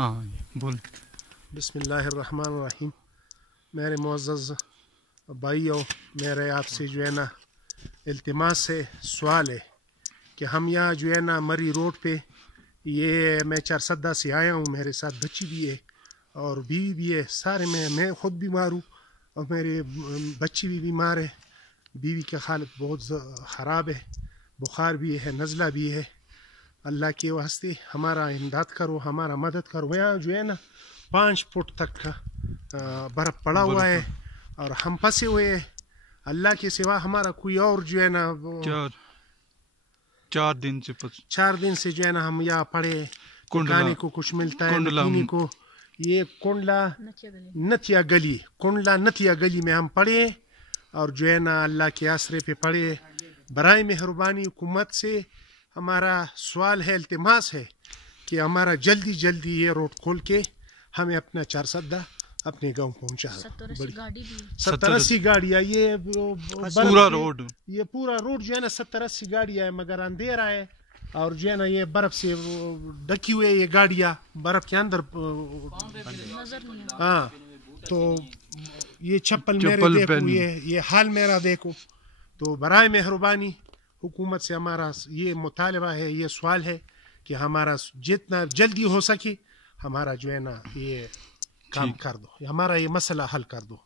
ہاں بول. بسم اللہ الرحمن الرحیم. میرے معزز بھائیو، میرے آپ سے جو ہے نا التماس ہے، سوال ہے کہ ہم یہاں جو ہے نا مری روڈ پہ، یہ میں چارسدہ سے آیا ہوں، میرے ساتھ بچی بھی ہے اور بیوی بھی ہے، سارے میں خود بیمار ہوں اور میرے بچی بھی بیمار ہے. بیوی کی حالت بہت خراب ہے، بخار بھی ہے، نزلہ بھی ہے. اللہ کے واسطے ہمارا امداد کرو، ہمارا مدد کرو. یہاں جو ہے نا 5 فٹ تک کا برف پڑا ہوا ہے اور ہم پھنسے ہوئے ہیں. اللہ کے سوا ہمارا کوئی اور جو ہے نا 4 دن سے جو ہے نا ہم یہاں پڑے، کھانے کو کچھ ملتا ہے نہ پینے کو. یہ کنڈلا نتیا گلی میں ہم پڑے اور جو ہے نا اللہ کے آسرے پہ پڑے. برائے مہربانی حکومت سے ہمارا سوال ہے، التماس ہے کہ ہمارا جلدی یہ روڈ کھول کے ہمیں اپنا چارسدہ اپنے گاؤں پہنچا. 70-80 گاڑیاں، یہ پورا روڈ جو ہے نا 70-80 گاڑیاں ہے، مگر اندھیرا ہے اور جو ہے نا یہ برف سے ڈکی ہوئے یہ گاڑیاں برف کے اندر. ہاں تو یہ چپل میرے دیکھو، یہ حال میرا دیکھو. تو برائے مہربانی حکومت سے ہمارا یہ مطالبہ ہے، یہ سوال ہے کہ ہمارا جتنا جلدی ہو سکے ہمارا جو ہے نا یہ کام کر دو، ہمارا یہ مسئلہ حل کر دو.